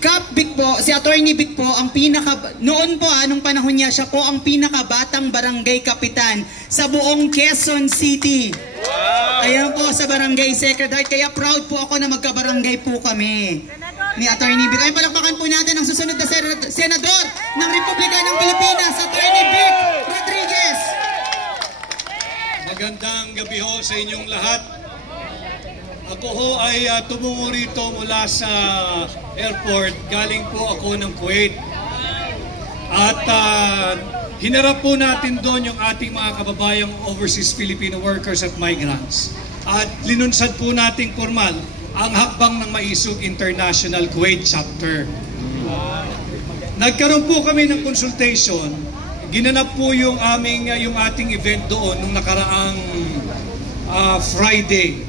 Kap Vic po, si Attorney Vic po, ang noon po nung panahon niya, siya po ang pinakabatang barangay kapitan sa buong Quezon City. Wow. Ayan po sa barangay secretary, kaya proud po ako na magkabarangay po kami ni Attorney Vic. Ay, palakpakan po natin ang susunod na senador ng Republika ng Pilipinas, Attorney Vic Rodriguez. Magandang gabi ho sa inyong lahat. Ako ho ay tumungo rito mula sa airport. Galing po ako ng Kuwait. At hinarap po natin doon yung ating mga kababayang overseas Filipino workers at migrants. At linunsad po nating formal ang hakbang ng Maisog International Kuwait Chapter. Nagkaroon po kami ng consultation. Ginanap po yung ating event doon nung nakaraang Friday.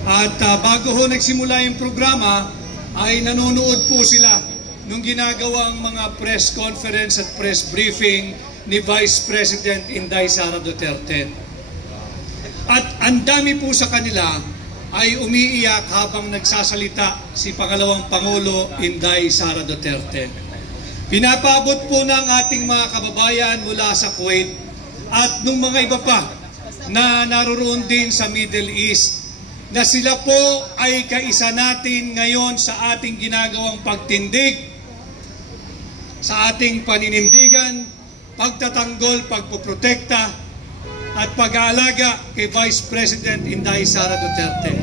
At bago ho nagsimula yung programa, ay nanonood po sila nung ginagawang mga press conference at press briefing ni Vice President Inday Sara Duterte. At ang dami po sa kanila ay umiiyak habang nagsasalita si Pangalawang Pangulo Inday Sara Duterte. Pinapabot po ng ating mga kababayan mula sa Kuwait at nung mga iba pa na naroon din sa Middle East na sila po ay kaisa natin ngayon sa ating ginagawang pagtindig, sa ating paninindigan, pagtatanggol, pagpoprotekta at pag-aalaga kay Vice President Inday Sara Duterte.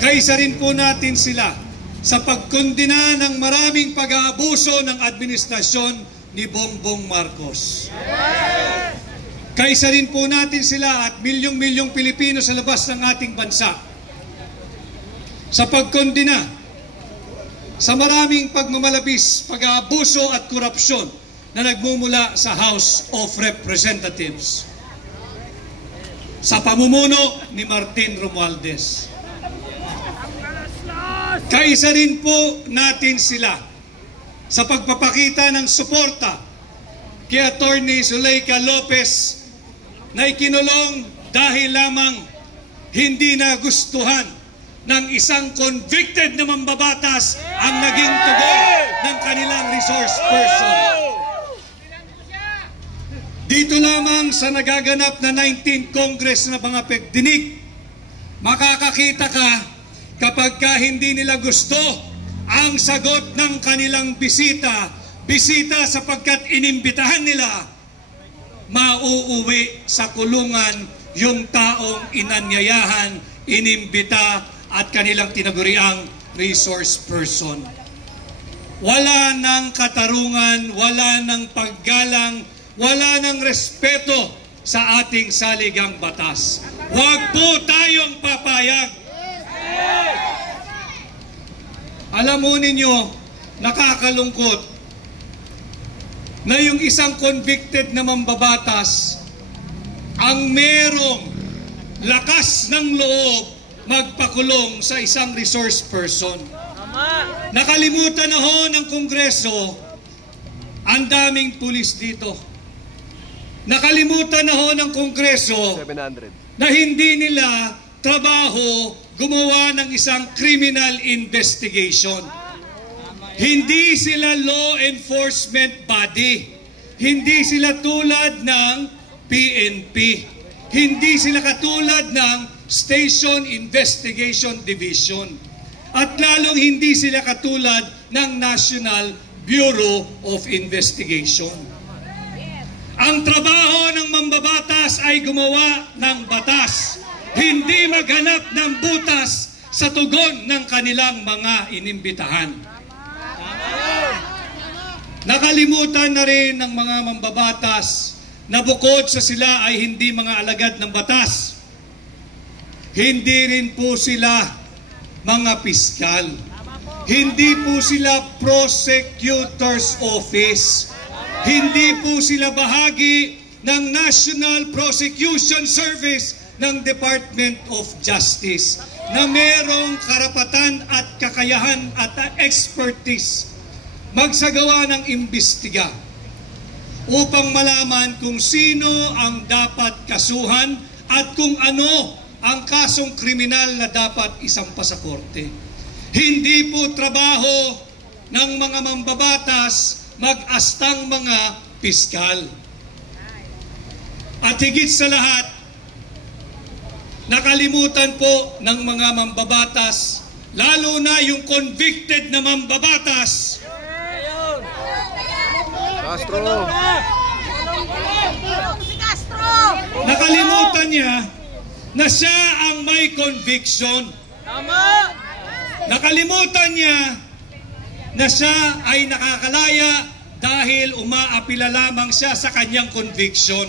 Kaisa rin po natin sila sa pagkondina ng maraming pag-aabuso ng administrasyon ni Bongbong Marcos. Kaisa rin po natin sila at milyong-milyong Pilipino sa labas ng ating bansa sa pagkondina sa maraming pagmamalabis, pag-aabuso at korupsyon na nagmumula sa House of Representatives sa pamumuno ni Martin Romualdez. Kaisa rin po natin sila sa pagpapakita ng suporta kay Attorney Zuleika Lopez na ikinulong dahil lamang hindi nagustuhan ng isang convicted na mambabatas ang naging tugon ng kanilang resource person. Dito lamang sa nagaganap na 19th Congress na mga pagdinig, makakakita ka kapag hindi nila gusto ang sagot ng kanilang bisita sapagkat inimbitahan nila, mauuwi sa kulungan yung taong inanyayahan, inimbita at kanilang tinaguriang resource person. Wala ng katarungan, wala ng paggalang, wala ng respeto sa ating saligang batas. Huwag po tayong papayag. Alam mo ninyo, nakakalungkot na yung isang convicted na mambabatas ang merong lakas ng loob magpakulong sa isang resource person. Nakalimutan na ho ng Kongreso ang daming pulis dito. Nakalimutan na ho ng Kongreso 700 na hindi nila trabaho gumawa ng isang criminal investigation. Hindi sila law enforcement body. Hindi sila tulad ng PNP. Hindi sila katulad ng Station Investigation Division. At lalong hindi sila katulad ng National Bureau of Investigation. Ang trabaho ng mambabatas ay gumawa ng batas. Hindi maghanap ng butas sa tugon ng kanilang mga inimbitahan. Nakalimutan na rin ng mga mambabatas na bukod sa sila ay hindi mga alagad ng batas, hindi rin po sila mga piskal. Hindi po sila prosecutor's office. Hindi po sila bahagi ng National Prosecution Service ng Department of Justice na merong karapatan at kakayahan at expertise magsagawa ng imbestiga upang malaman kung sino ang dapat kasuhan at kung ano ang kasong kriminal na dapat isampa sa korte. Hindi po trabaho ng mga mambabatas mag-astang mga piskal. At higit sa lahat, nakalimutan po ng mga mambabatas, lalo na yung convicted na mambabatas. Castro! Nakalimutan niya na siya ang may conviction. Nakalimutan niya na siya ay nakakalaya dahil umaapila lamang siya sa kanyang conviction.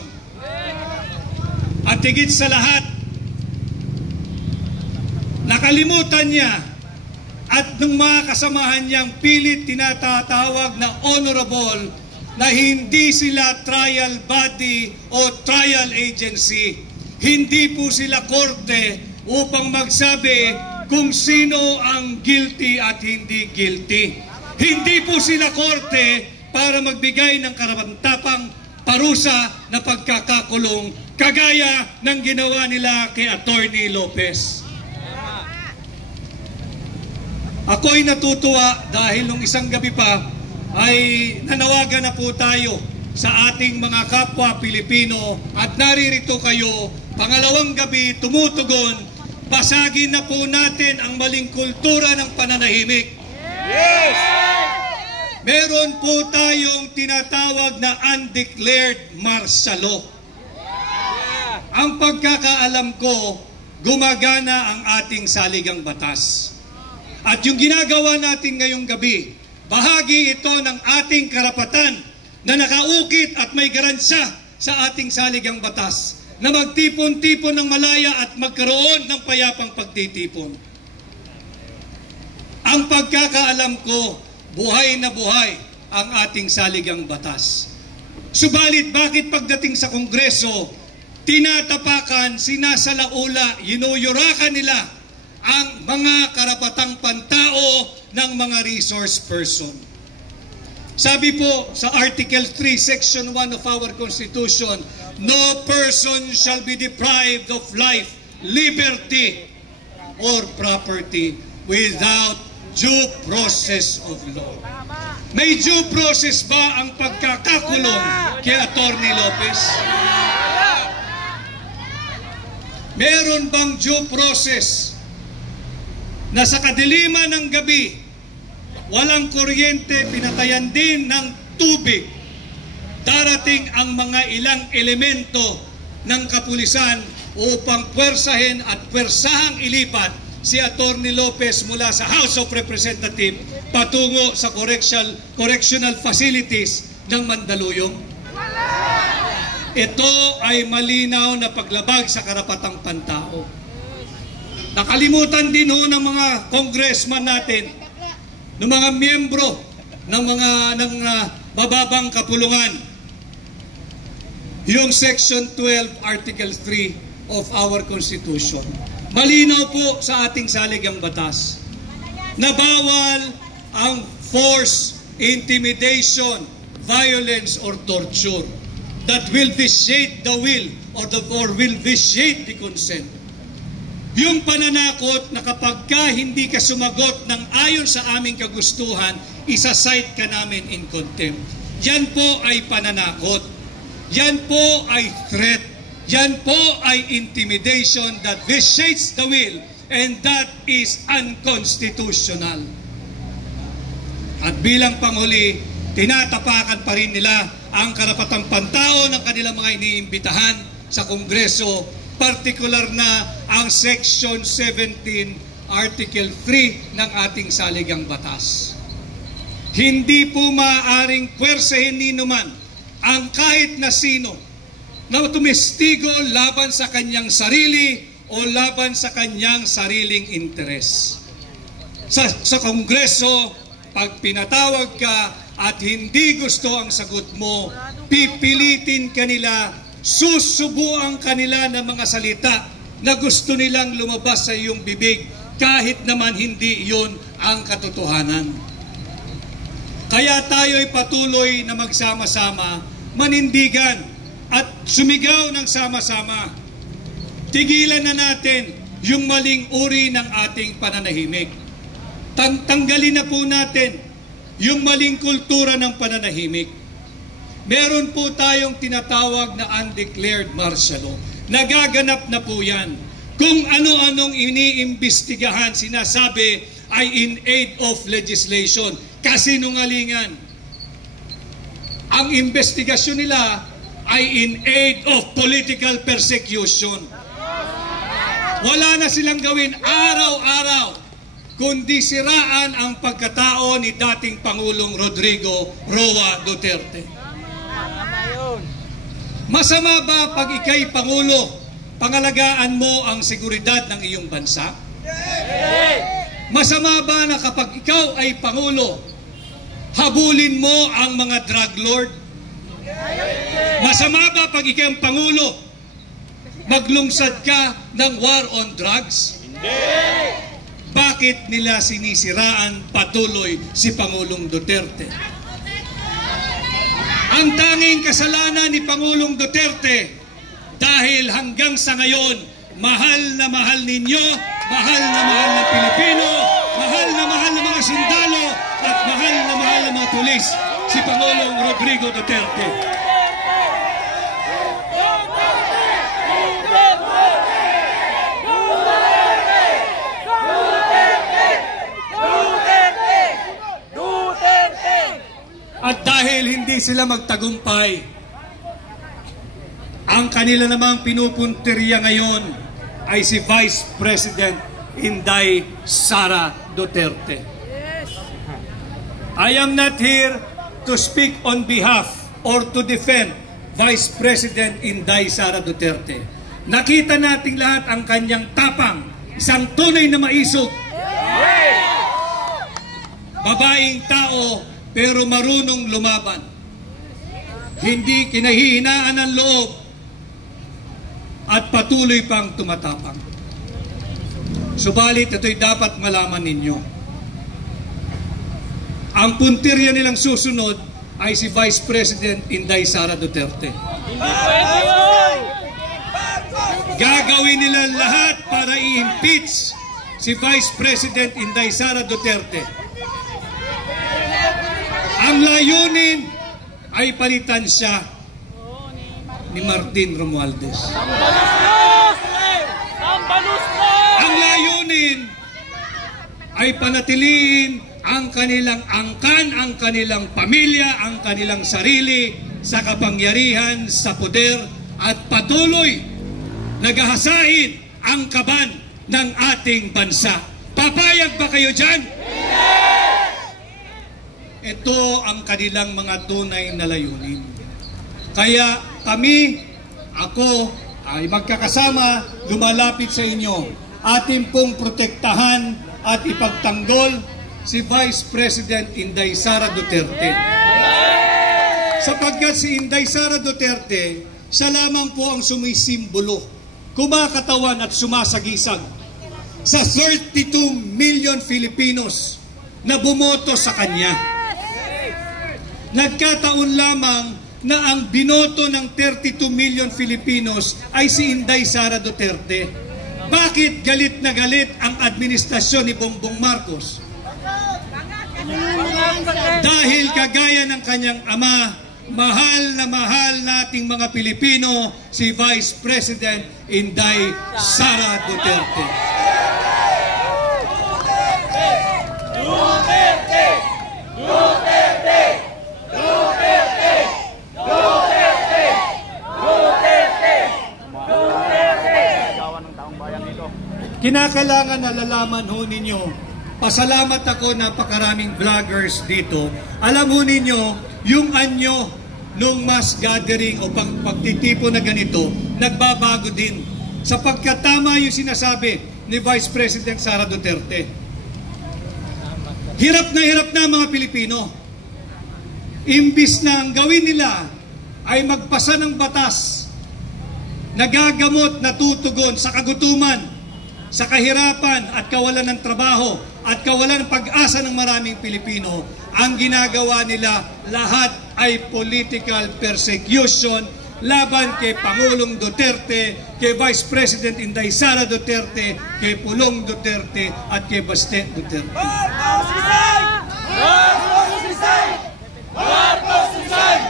At higit sa lahat, nakalimutan niya at ng mga kasamahan niyang pilit tinatatawag na honorable na hindi sila trial body o trial agency. Hindi po sila korte upang magsabi kung sino ang guilty at hindi guilty. Hindi po sila korte para magbigay ng karapatang parusa na pagkakakulong kagaya ng ginawa nila kay Attorney Lopez. Ako'y natutuwa dahil nung isang gabi pa ay nanawagan na po tayo sa ating mga kapwa Pilipino at naririto kayo, pangalawang gabi tumutugon, basagin na po natin ang maling kultura ng pananahimik. Yes! Meron po tayong tinatawag na undeclared martial law. Ang pagkakaalam ko, gumagana ang ating saligang batas. At yung ginagawa natin ngayong gabi, bahagi ito ng ating karapatan na nakaukit at may garansya sa ating saligang batas na magtipon-tipon ng malaya at magkaroon ng payapang pagtitipon. Ang pagkakaalam ko, buhay na buhay ang ating saligang batas. Subalit bakit pagdating sa Kongreso, tinatapakan, sinasalaula, yinuyurakan nila ang mga karapatang pantao ng mga resource person. Sabi po sa Article 3, Section 1 of our Constitution, no person shall be deprived of life, liberty, or property without due process of law. May due process ba ang pagkakakulong kay Attorney Lopez? Meron bang due process na sa kadiliman ng gabi, walang kuryente, pinatayan din ng tubig, darating ang mga ilang elemento ng kapulisan upang puwersahin at puwersahang ilipat si Attorney Lopez mula sa House of Representatives patungo sa correctional facilities ng Mandaluyong? Ito ay malinaw na paglabag sa karapatang pantao. Nakalimutan din ho ng mga congressman natin, ng mga miyembro ng bababang kapulungan, yung Section 12, Article 3 of our Constitution. Malinaw po sa ating saligang batas na bawal ang force, intimidation, violence, or torture that will vitiate the will or will vitiate the consent. Yung pananakot na kapag ka hindi ka sumagot ng ayon sa aming kagustuhan, isa-cite ka namin in contempt. Yan po ay pananakot. Yan po ay threat. Yan po ay intimidation that vitiates the will, and that is unconstitutional. At bilang panghuli, tinatapakan pa rin nila ang karapatang pantao ng kanilang mga iniimbitahan sa Kongreso, partikular na ang Section 17, Article 3 ng ating saligang batas. Hindi po maaaring puwersahin ni numan ang kahit na sino na tumestigo laban sa kanyang sarili o laban sa kanyang sariling interes. Sa Kongreso, pag pinatawag ka at hindi gusto ang sagot mo, pipilitin kanila, susubuan kanila ng mga salita na gusto nilang lumabas sa iyong bibig kahit naman hindi iyon ang katotohanan. Kaya tayo ay patuloy na magsama-sama, manindigan at sumigaw ng sama-sama. Tigilan na natin yung maling uri ng ating pananahimik. Tanggalin na po natin yung maling kultura ng pananahimik. Meron po tayong tinatawag na undeclared martial law. Nagaganap na po yan. Kung ano-anong iniimbestigahan, sinasabi ay in aid of legislation. Kasinungalingan. Ang investigasyon nila ay in aid of political persecution. Wala na silang gawin araw-araw kundi siraan ang pagkatao ni dating Pangulong Rodrigo Roa Duterte. Masama ba pag ika'y Pangulo, pangalagaan mo ang seguridad ng iyong bansa? Masama ba na kapag ikaw ay Pangulo, habulin mo ang mga drug lord? Masama ba pag ikaw ang Pangulo, maglungsad ka ng war on drugs? Bakit nila sinisiraan patuloy si Pangulong Duterte? Ang tanging kasalanan ni Pangulong Duterte dahil hanggang sa ngayon, mahal na mahal ninyo, mahal na mahal na Pilipino, mahal na mahal na mga sundalo, at mahal na mahal na mga pulis, si Pangulong Rodrigo Duterte. At dahil hindi sila magtagumpay, ang kanila namang pinupunteriya ngayon ay si Vice President Inday Sara Duterte. I am not here to speak on behalf or to defend Vice President Inday Sara Duterte. Nakita nating lahat ang kanyang tapang, isang tunay na maisog. Babaeng tao pero marunong lumaban. Hindi kinahihinaan ng loob at patuloy pang tumatapang. Subalit ito'y dapat malaman ninyo. Ang puntirya nilang susunod ay si Vice President Inday Sara Duterte. Gagawin nila lahat para i-impeach si Vice President Inday Sara Duterte. Ang layunin ay palitan siya ni Martin Romualdez. Ang layunin ay panatiliin ang kanilang angkan, ang kanilang pamilya, ang kanilang sarili sa kapangyarihan, sa poder, at patuloy nagahasain ang kaban ng ating bansa. Papayag ba kayo dyan? Ito ang kanilang mga tunay na layunin. Kaya kami, ako, ay magkakasama, lumalapit sa inyo. Atin pong protektahan at ipagtanggol si Vice President Inday Sara Duterte. Sapagkat si Inday Sara Duterte, siya lamang po ang sumisimbolo, kumakatawan at sumasagisag sa 32 million Filipinos na bumoto sa kanya. Nagkataon lamang na ang binoto ng 32 million Filipinos ay si Inday Sara Duterte. Bakit galit na galit ang administrasyon ni Bongbong Marcos? Dahil kagaya ng kanyang ama, mahal nating mga Pilipino si Vice President Inday Sara Duterte. Duterte! Duterte! Duterte! Duterte! Duterte! Duterte! Kinakailangan na lalaman ho ninyo, pasalamat ako, napakaraming vloggers dito. Alam ho ninyo, yung anyo nung mass gathering o pagtitipo na ganito, nagbabago din. Sapagkat tama yung sinasabi ni Vice President Sara Duterte. Hirap na mga Pilipino. Imbis na ang gawin nila ay magpasa ng batas, nagagamot, natutugon sa kagutuman, sa kahirapan at kawalan ng trabaho at kawalan ng pag-asa ng maraming Pilipino, ang ginagawa nila lahat ay political persecution, laban kay Pangulong Duterte, kay Vice President Inday Sara Duterte, kay Pulong Duterte, at kay Baste Duterte. Marcos resign! Marcos resign! Marcos resign!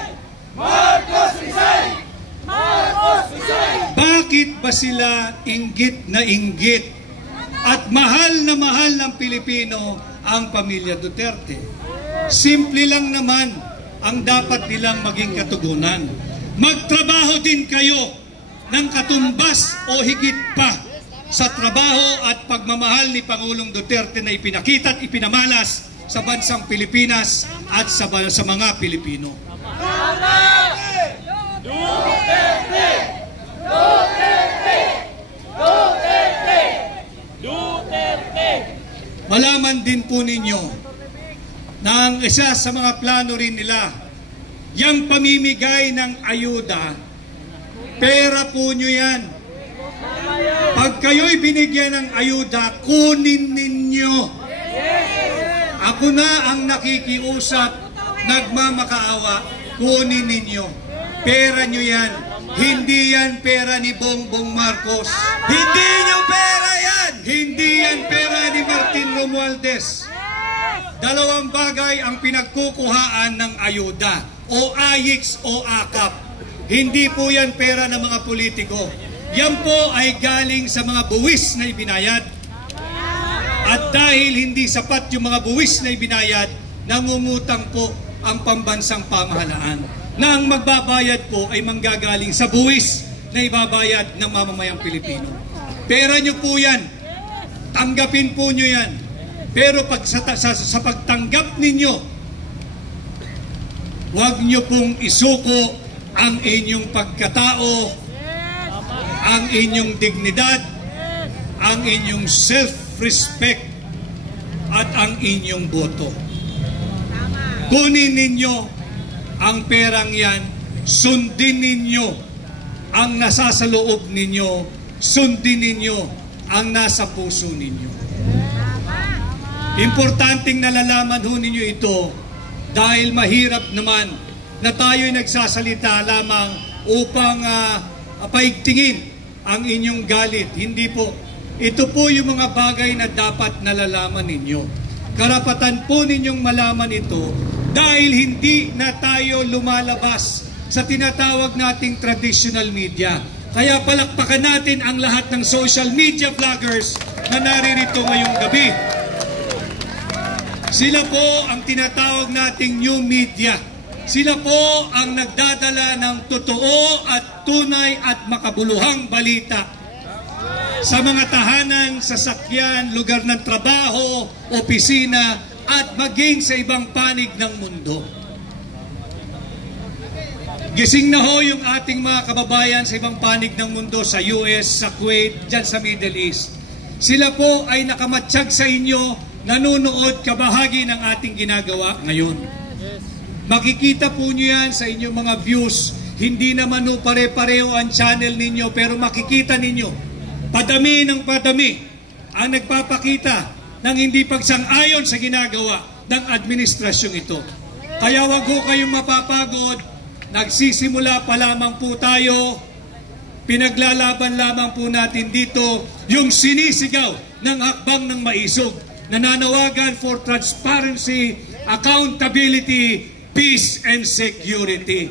Marcos resign! Marcos resign! Bakit ba sila inggit na inggit at mahal ng Pilipino ang pamilya Duterte? Simple lang naman ang dapat nilang maging katugunan. Magtrabaho din kayo ng katumbas o higit pa sa trabaho at pagmamahal ni Pangulong Duterte na ipinakita at ipinamalas sa bansang Pilipinas at sa mga Pilipino. Duterte! Duterte! Duterte! Duterte! Malaman din po ninyo na ang isa sa mga plano rin nila, yung pamimigay ng ayuda, pera po nyo yan. Pag kayo'y binigyan ng ayuda, kunin ninyo. Ako na ang nakikiusap, nagmamakaawa, kunin ninyo. Pera nyo yan. Hindi yan pera ni Bongbong Marcos. Hindi nyo pera yan! Hindi yan pera ni Martin Romualdez. Dalawang bagay ang pinagkukuhaan ng ayuda, o AYIX o AKAP. Hindi po yan pera ng mga politiko. Yan po ay galing sa mga buwis na ibinayad. At dahil hindi sapat yung mga buwis na ibinayad, nangungutang po ang pambansang pamahalaan, na ang magbabayad po ay manggagaling sa buwis na ibabayad ng mamamayang Pilipino. Pera nyo po yan. Tanggapin po nyo yan. Pero pag sa pagtanggap ninyo, huwag nyo pong isuko ang inyong pagkatao, ang inyong dignidad, ang inyong self-respect, at ang inyong boto. Kunin ninyo ang perang yan, sundin ninyo ang nasa sa loob ninyo, sundin ninyo ang nasa puso ninyo. Importanteng nalalaman ho ninyo ito, dahil mahirap naman na tayo'y nagsasalita lamang upang paigtingin ang inyong galit. Hindi po. Ito po yung mga bagay na dapat nalalaman ninyo. Karapatan po ninyong malaman ito dahil hindi na tayo lumalabas sa tinatawag nating traditional media. Kaya palakpakan natin ang lahat ng social media vloggers na naririto ngayong gabi. Sila po ang tinatawag nating new media. Sila po ang nagdadala ng totoo at tunay at makabuluhang balita sa mga tahanan, sasakyan, lugar ng trabaho, opisina, at maging sa ibang panig ng mundo. Gising na ho yung ating mga kababayan sa ibang panig ng mundo, sa US, sa Kuwait, dyan sa Middle East. Sila po ay nakamatsyag sa inyo, nanonood kabahagi ng ating ginagawa ngayon. Makikita po nyo yan sa inyong mga views. Hindi naman ho pare-pareho ang channel ninyo, pero makikita ninyo, padami ng padami ang nagpapakita ng hindi pagsang-ayon sa ginagawa ng administrasyong ito. Kaya wag ho kayong mapapagod, nagsisimula pa lamang po tayo, pinaglalaban lamang po natin dito yung sinisigaw ng hakbang ng maisog, nananawagan for transparency, accountability, peace and security.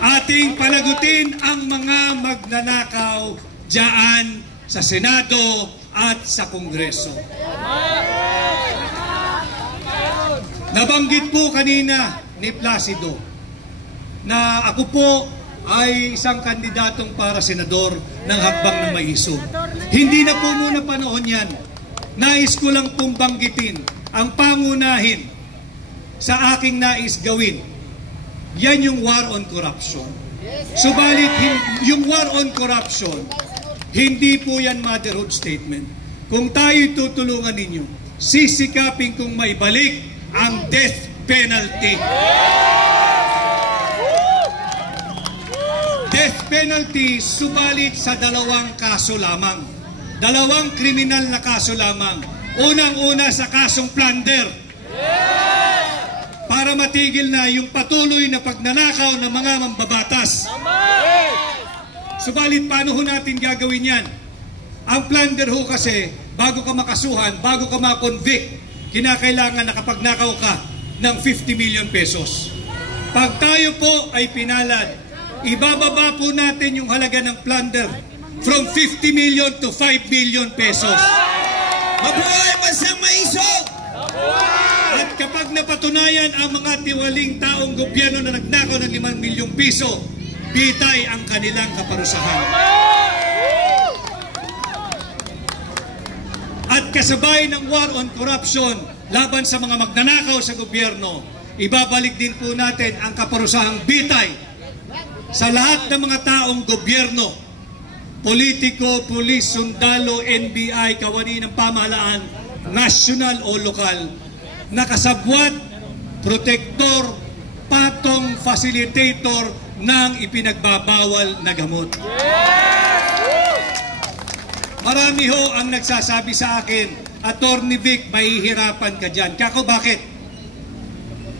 Ating palagutin ang mga magnanakaw diyan sa Senado at sa Kongreso. Nabanggit po kanina ni Placido na ako po ay isang kandidatong para senador ng hakbang ng maisog. Hindi na po muna panahon yan. Nais ko lang pong banggitin ang pangunahin sa aking nais gawin. Yan yung war on corruption. Subalit yung war on corruption, hindi po yan motherhood statement. Kung tayo'y tutulungan ninyo, sisikapin kong maibalik ang death penalty. Death penalty, subalit sa 2 kaso lamang. 2 kriminal na kaso lamang. Unang-una sa kasong plunder. para matigil na yung patuloy na pagnanakaw ng mga mambabatas. Subalit, paano ho natin gagawin yan? Ang plunder ho kasi, bago ka makasuhan, bago ka makonvict, kinakailangan na kapag nakaw ka ng 50 million pesos. Pag tayo po ay pinalad, ibababa po natin yung halaga ng plunder from 50 million to 5 million pesos. Mabuhay Bansang Maisog! At kapag napatunayan ang mga tiwaling taong gobyerno na nagnakaw ng 5 milyong piso, bitay ang kanilang kaparusahan. At kasabay ng war on corruption laban sa mga magnanakaw sa gobyerno, ibabalik din po natin ang kaparusahang bitay sa lahat ng mga taong gobyerno, politiko, pulis, sundalo, NBI, kawani ng pamahalaan, national o lokal, nakasabwat, protektor, patong, facilitator ng ipinagbabawal na gamot. Marami ho ang nagsasabi sa akin, Attorney Vic, mahihirapan ka dyan. Kako, bakit?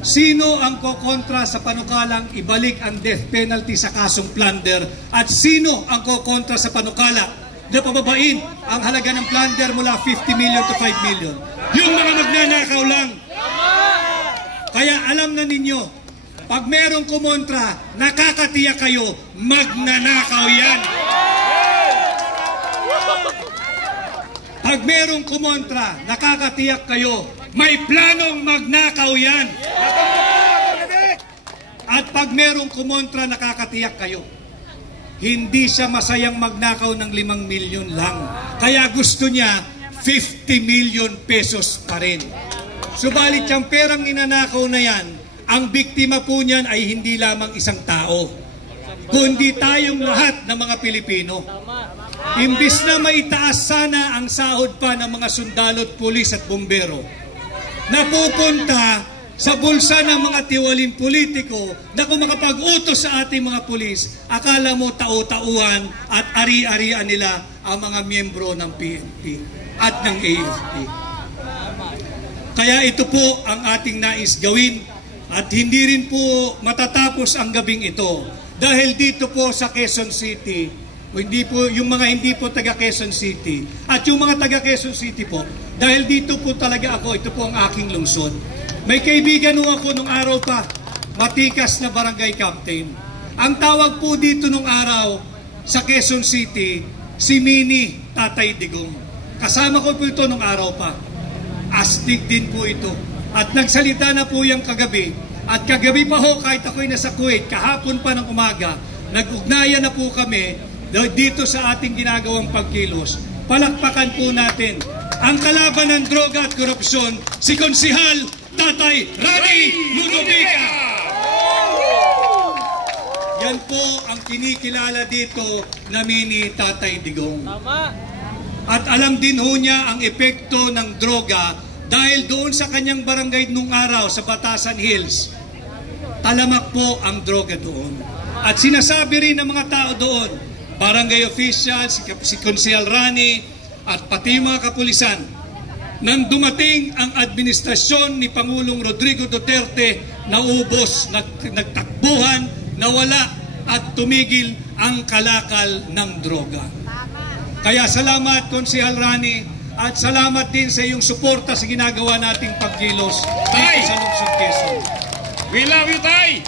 Sino ang kokontra sa panukalang ibalik ang death penalty sa kasong plunder? At sino ang kokontra sa panukala na pababain ang halaga ng plunder mula 50 million to 5 million? Yung mga magnanakaw lang. Kaya alam na ninyo, pag merong kumontra, nakakatiyak kayo, magnanakaw yan. Pag merong kumontra, nakakatiyak kayo, may planong magnakaw yan. At pag merong kumontra, nakakatiyak kayo, hindi siya masayang magnakaw ng 5 milyon lang. Kaya gusto niya 50 million pesos pa rin. Subalit yung perang ninanakaw na yan, ang biktima po niyan ay hindi lamang isang tao, kundi tayong lahat ng mga Pilipino. Imbis na maitaas sana ang sahod pa ng mga sundalo at pulis at bumbero, napupunta sa bulsa ng mga tiwaling politiko na kung makapag-utos sa ating mga pulis, akala mo tao-tauhan at ari-arian nila ang mga miyembro ng PNP at ng AFP. Kaya ito po ang ating nais gawin at hindi rin po matatapos ang gabing ito dahil dito po sa Quezon City, hindi po, yung mga hindi po taga Quezon City at yung mga taga Quezon City po, dahil dito po talaga ako, ito po ang aking lungsod. May kaibigan ho ako nung araw pa, matikas na barangay captain. Ang tawag po dito nung araw sa Quezon City, si Mini Tatay Digong. Kasama ko po ito nung araw pa. Astig din po ito. At nagsalita na po yung kagabi. At kagabi pa ho, kahit ako'y nasa Kuwait, kahapon pa ng umaga, nag-ugnayan na po kami dito sa ating ginagawang pagkilos. Palakpakan po natin ang kalaban ng droga at korupsyon, si Konsihal Tatay Rani Ludovica. Yan po ang kinikilala dito na Mini Tatay Digong. At alam din ho niya ang epekto ng droga dahil doon sa kanyang barangay nung araw sa Batasan Hills, talamak po ang droga doon. At sinasabi rin ng mga tao doon, barangay officials, si Konsihal Rani, at pati mga kapulisan, nang dumating ang administrasyon ni Pangulong Rodrigo Duterte, naubos, nagtakbuhan, nawala at tumigil ang kalakal ng droga. Kaya salamat Konsihal Rani at salamat din sa iyong suporta sa ginagawa nating pagkilos dito sa Lungsod Quezon. We love you, Tay!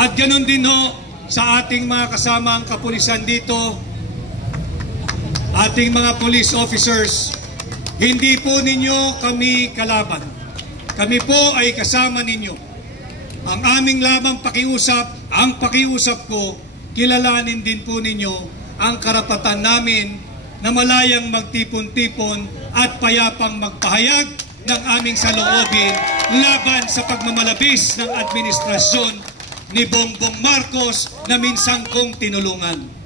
At ganun din ho sa ating mga kasamang kapulisan dito, ating mga police officers, hindi po ninyo kami kalaban. Kami po ay kasama ninyo. Ang aming lamang pakiusap, ang pakiusap ko, kilalanin din po ninyo ang karapatan namin na malayang magtipon-tipon at payapang magpahayag ng aming saloobin laban sa pagmamalabis ng administrasyon ni Bongbong Marcos na minsang kong tinulungan.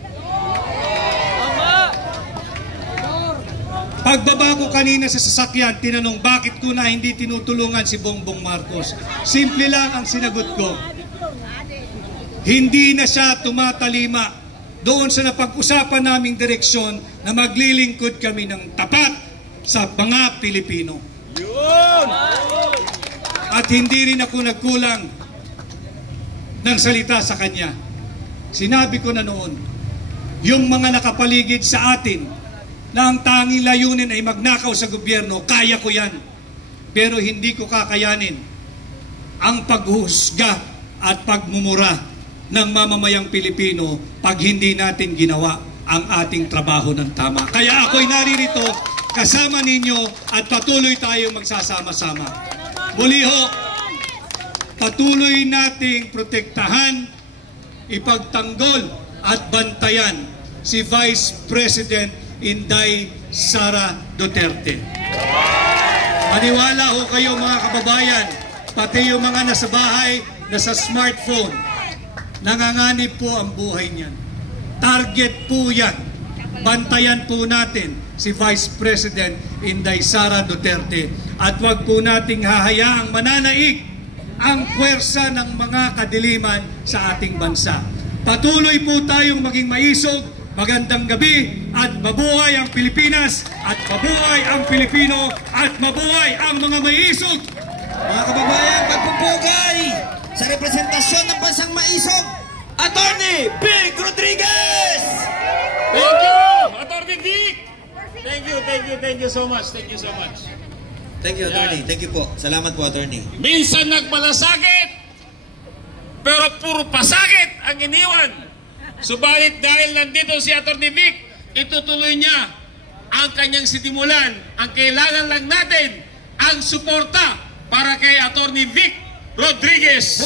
Pagbaba ko kanina sa sasakyan, tinanong bakit ko na hindi tinutulungan si Bongbong Marcos. Simple lang ang sinagot ko. Hindi na siya tumatalima doon sa napag-usapan naming direksyon na maglilingkod kami ng tapat sa mga Pilipino. At hindi rin ako nagkulang ng salita sa kanya. Sinabi ko na noon, yung mga nakapaligid sa atin na ang tanging layunin ay magnakaw sa gobyerno, kaya ko yan. Pero hindi ko kakayanin ang paghuhusga at pagmumura ng mamamayang Pilipino pag hindi natin ginawa ang ating trabaho ng tama. Kaya ako'y naririto kasama ninyo at patuloy tayong magsasama-sama. Muli ho, patuloy nating protektahan, ipagtanggol at bantayan si Vice President Inday Sara Duterte. Maniwala ho kayo mga kababayan, pati yung mga nasa bahay, nasa smartphone, nanganganib po ang buhay niyan. Target po yan. Bantayan po natin si Vice President Inday Sara Duterte at wag po nating hahayaang mananaig ang puwersa ng mga kadiliman sa ating bansa. Patuloy po tayong maging maisog. Magandang gabi at mabuhay ang Pilipinas at mabuhay ang Pilipino at mabuhay ang mga maisog. Mga kababayan, pagpupugay sa representasyon ng bansang maisog, Attorney Vic Rodriguez! Thank you, Attorney Vic! Thank you so much. Thank you so much. Thank you, Attorney. Thank you po. Salamat po, Attorney. Minsan nagmalasakit, pero puro pasakit ang iniwan. Subalit dahil nandito si Attorney Vic, itutuloy niya ang kanyang sinimulan. Ang kailangan lang natin, ang suporta para kay Attorney Vic Rodriguez.